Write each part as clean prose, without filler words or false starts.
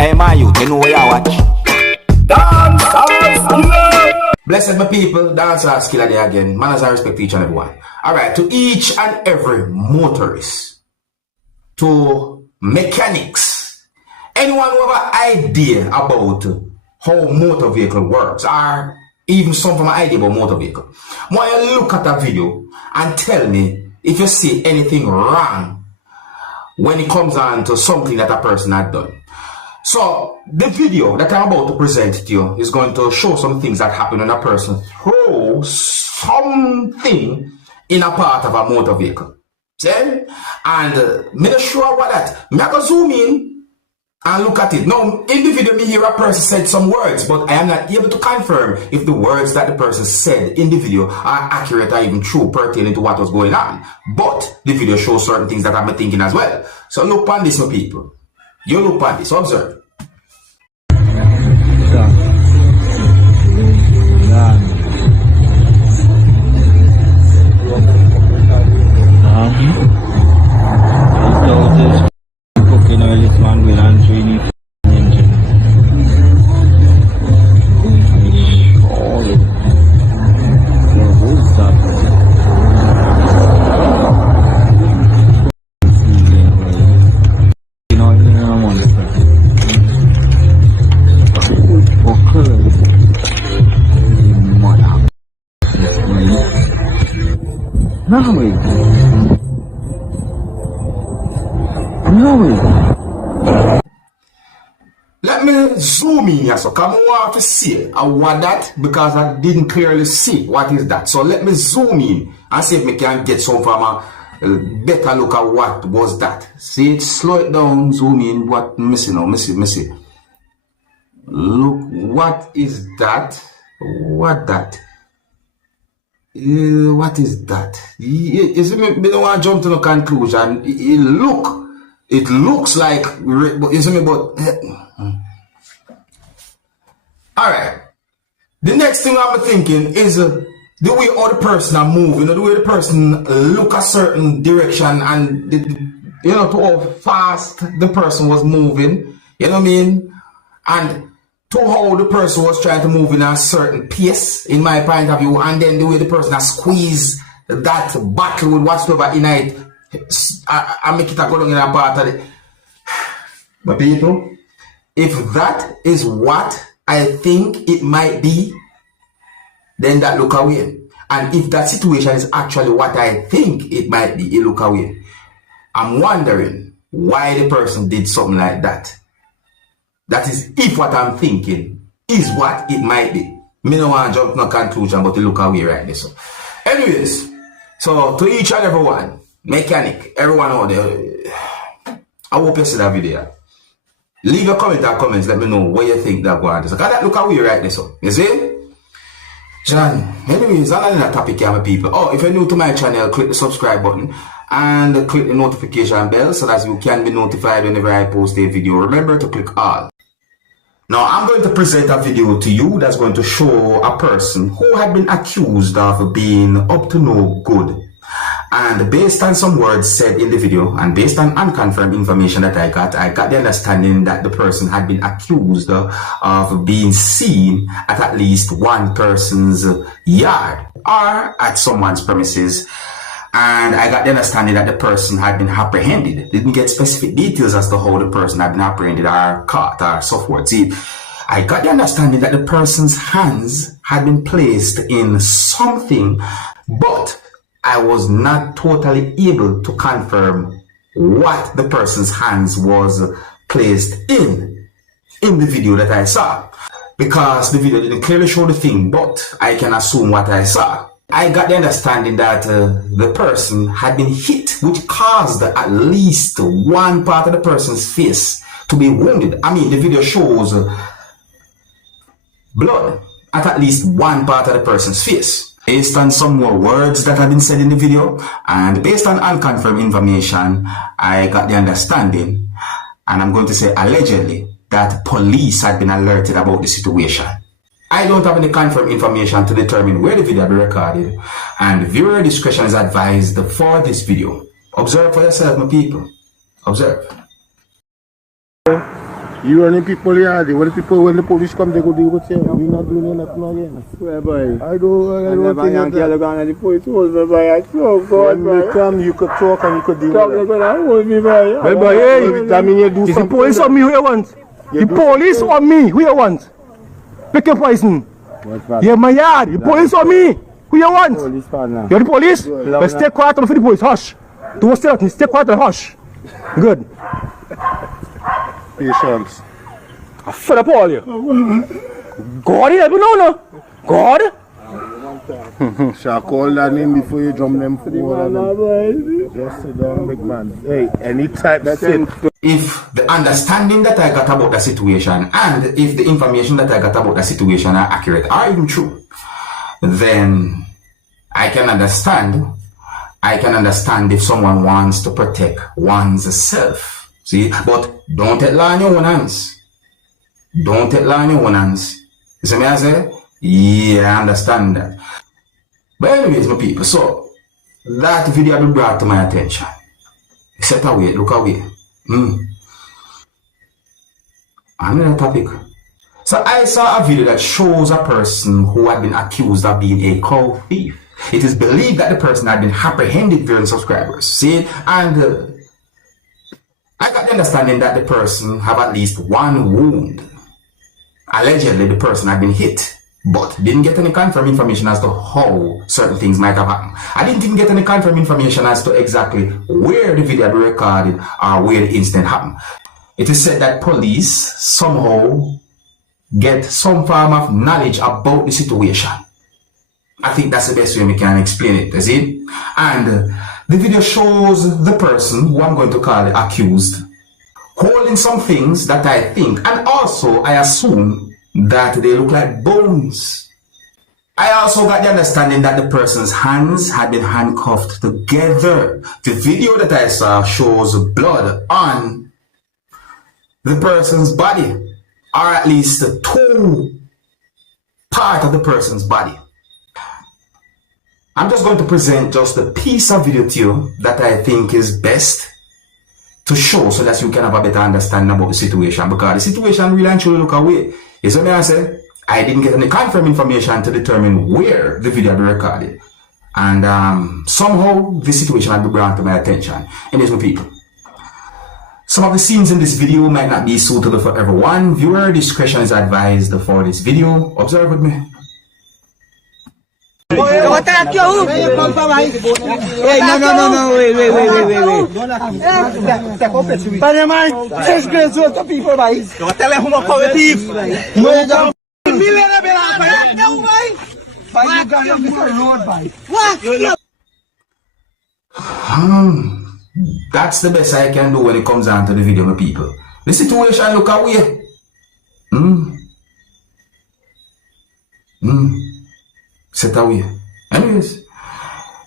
Hey, my youth, you know where you watch? Dancehall skilla! Blessed my people, Dancehall skilla there again. Manners and respect to each and every one. Alright, to each and every motorist, to mechanics, anyone who have an idea about how motor vehicle works, or even some from an idea about motor vehicle, want you look at that video and tell me if you see anything wrong when it comes on to something that a person had done. So the video that I'm about to present to you is going to show some things that happen when a person throws something in a part of a motor vehicle. See? And me not sure what that. Me I go zoom in and look at it. Now, in the video, me hear a person said some words, but I am not able to confirm if the words that the person said in the video are accurate or even true pertaining to what was going on. But the video shows certain things that I'm thinking as well. So look on this, my people. You look on this, observe. Let me zoom in here, so come on to see. I want that because I didn't clearly see what is that. So let me zoom in and see if we can get some from a better look at what was that. See it, slow it down, zoom in. What missing now? Missing. Look, what is that? What that? What is that? You see, me don't want to jump to no conclusion. It looks like, you see me, but all right. The next thing I'm thinking is the way all the person are moving, the way the person look a certain direction, and you know, to how fast the person was moving. You know what I mean? And to how the person was trying to move in a certain pace, in my point of view, and then the way the person has squeezed that battle with whatsoever in it, I make it a go down in a part of it. But people, if that is what I think it might be, then that look away. And if that situation is actually what I think it might be, it look away. I'm wondering why the person did something like that. That is, if what I'm thinking is what it might be. Me no want to jump to no conclusion, but to look away right there. So, anyways, so to each and every one, mechanic, everyone out there, I hope you see that video. Leave a comment or comments, let me know what you think that going on. So, that look away right there. So, you see? John, anyways, another topic here, my people. Oh, if you're new to my channel, click the subscribe button and click the notification bell so that you can be notified whenever I post a video. Remember to click all. Now, I'm going to present a video to you that's going to show a person who had been accused of being up to no good. And based on some words said in the video, and based on unconfirmed information that I got the understanding that the person had been accused of being seen at least one person's yard or at someone's premises. And I got the understanding that the person had been apprehended. Didn't get specific details as to how the person had been apprehended or caught or so forth. See, I got the understanding that the person's hands had been placed in something, but I was not totally able to confirm what the person's hands was placed in the video that I saw. Because the video didn't clearly show the thing, but I can assume what I saw. I got the understanding that the person had been hit, which caused at least one part of the person's face to be wounded. I mean, the video shows blood at least one part of the person's face. Based on some more words that have been said in the video, and based on unconfirmed information, I got the understanding, and I'm going to say allegedly, that police had been alerted about the situation. I don't have any confirmed information to determine where the video will be recorded, and viewer discretion is advised for this video. Observe for yourself, my people. Observe. You running people here, what the people when the police come they go deal with you. We not doing nothing again. Swear boy. I don't think that. The police hold me boy. I swear God When they come you could talk and you could deal Talk with like that, hold me boy. Well, boy, hey, that mean you do is the something. police or me who you want? The police or me who you want? Pick your poison. What's that? Yeah, my yard. The police or me who you want? Police partner. You're the police? Well, stay quiet for the police. Hush. Don't say nothing. Stay quiet and hush. Good. Patience. I fed up all you. God, you know. God. Shall call that name before you drum them for the Just sit down, big man. Hey, any type that's it. If the understanding that I got about the situation and if the information that I got about the situation are accurate, are even true, then I can understand if someone wants to protect one's self. See, but don't take law in your own hands. Don't take law in your own hands. You see me I say? Yeah, I understand that. But anyways, my people, so that video has been brought to my attention. Except away, look away. Another topic. So I saw a video that shows a person who had been accused of being a cow thief. It is believed that the person had been apprehended during subscribers. See, and I got the understanding that the person have at least one wound. Allegedly, the person had been hit, but didn't get any confirmed information as to how certain things might have happened. I didn't even get any confirmed information as to exactly where the video had been recorded or where the incident happened. It is said that police somehow get some form of knowledge about the situation. I think that's the best way we can explain it, is it? And the video shows the person, who I'm going to call the accused, holding some things that I think, and also I assume that they look like bones. I also got the understanding that the person's hands had been handcuffed together. The video that I saw shows blood on the person's body, or at least two parts of the person's body. I'm just going to present just a piece of video to you that I think is best to show so that you can have a better understanding about the situation, because the situation really and truly look away. You see what I say? I didn't get any confirmed information to determine where the video had been recorded. And somehow the situation had been brought to my attention. And there's no people. Some of the scenes in this video might not be suitable for everyone. Viewer discretion is advised for this video. Observe with me. No, wait. Panamá, 6 grades outros people, vai. Eu até levo uma coletivo. Não, milena belada, não vai. Vai jogar no road, vai. That's the best I can do when it comes down to the video, my people. The situation look away. Set away. Anyways,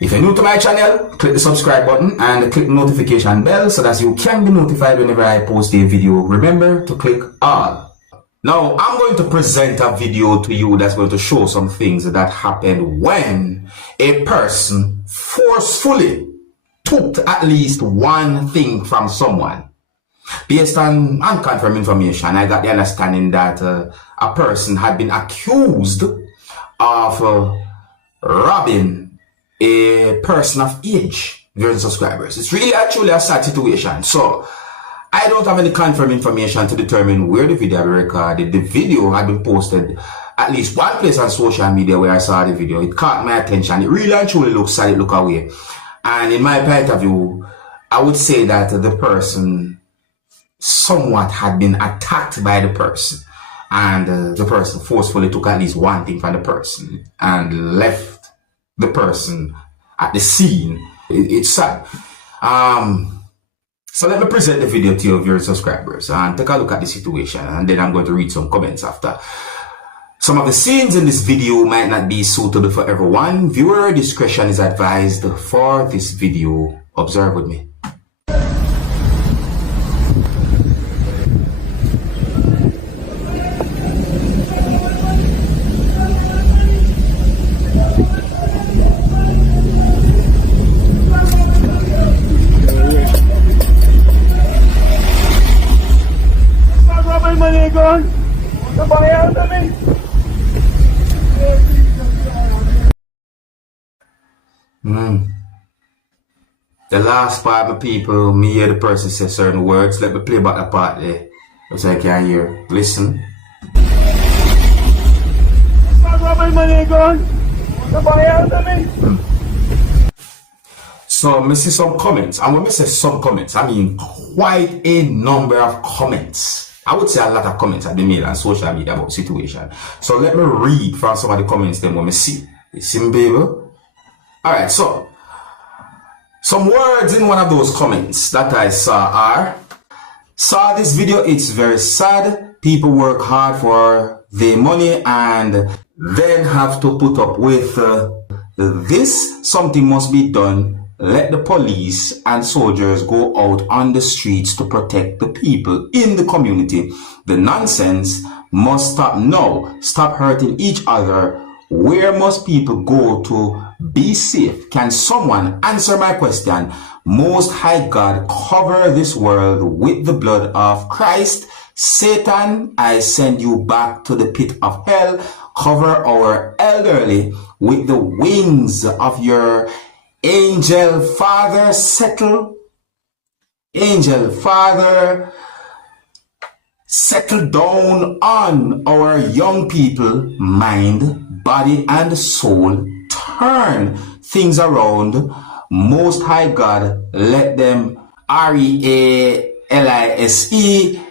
if you're new to my channel, click the subscribe button and click the notification bell so that you can be notified whenever I post a video. Remember to click all. Now, I'm going to present a video to you that's going to show some things that happened when a person forcefully took at least one thing from someone. Based on unconfirmed information, I got the understanding that a person had been accused of robbing a person of age during subscribers. It's really actually a sad situation. So I don't have any confirmed information to determine where the video had been recorded. The video had been posted at least one place on social media where I saw the video. It caught my attention. It really and truly looks sad. It look away. And in my point of view, I would say that the person somewhat had been attacked by the person. And the person forcefully took at least one thing from the person and left the person at the scene. It's sad. So let me present the video to your viewers, subscribers, and take a look at the situation, and then I'm going to read some comments after. Some of the scenes in this video might not be suitable for everyone. Viewer discretion is advised for this video. Observe with me. money gone. Somebody answer me. The last part of people, me hear the person say certain words. Let me play back the part there, so I can hear. Listen. My money gone. Somebody answer me. So, I see some comments. And when I say some comments, I mean quite a number of comments. I would say a lot of comments have been made on social media about the situation. So, let me read from some of the comments then when I see. You see me, baby? Alright, so, some words in one of those comments that I saw saw this video, it's very sad. People work hard for their money and then have to put up with this. Something must be done. Let the police and soldiers go out on the streets to protect the people in the community. The nonsense must stop now. Stop hurting each other. Where must people go to be safe? Can someone answer my question? Most High God, cover this world with the blood of Christ. Satan, I send you back to the pit of hell. Cover our elderly with the wings of your angel Father. Settle down on our young people, mind, body, and soul. Turn things around. Most High God, let them REALISE.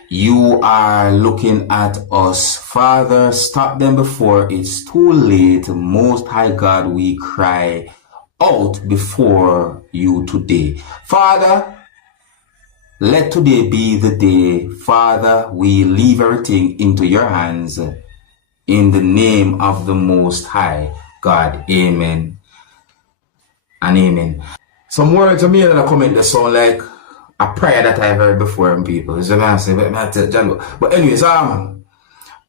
You are looking at us, Father. Stop them before it's too late. Most High God, we cry out before you today. Father, let today be the day. Father, we leave everything into your hands. In the name of the Most High God. Amen and amen. Some words of me that I comment that sound like a prayer that I've heard before from people. But anyways,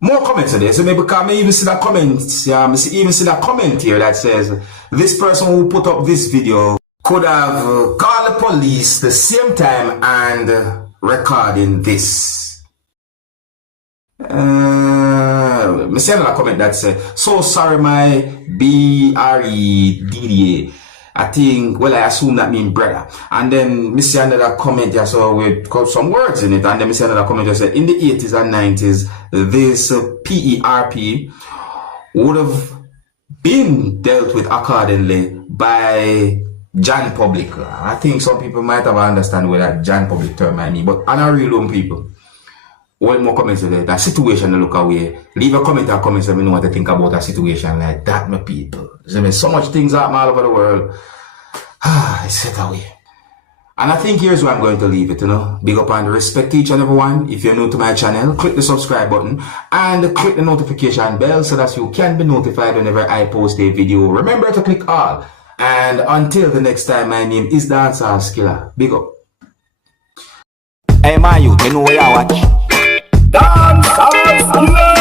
more comments today. So maybe I even see that comment. Even see that comment here that says this person who put up this video could have called the police the same time and recording this. Me see another comment that says, so sorry my BREDDA. I think, well, I assume that means brother. And then me see another comment here, so we got some words in it. And then me see another comment that said, in the 80s and 90s, this PERP would have been dealt with accordingly by John Public. I think some people might have understand what that John Public term I mean, but I'm not real own people. One more comments today. That situation to look away. Leave a comment or comments let me know what to think about a situation like that, my people. There's so much things happen all over the world. It's set away. And I think here's where I'm going to leave it, Big up and respect each and every one. If you're new to my channel, click the subscribe button and click the notification bell so that you can be notified whenever I post a video. Remember to click all. And until the next time, my name is Dancehall Skilla. Big up. Hey, my youth, you know where you watch. Dancehall Skilla.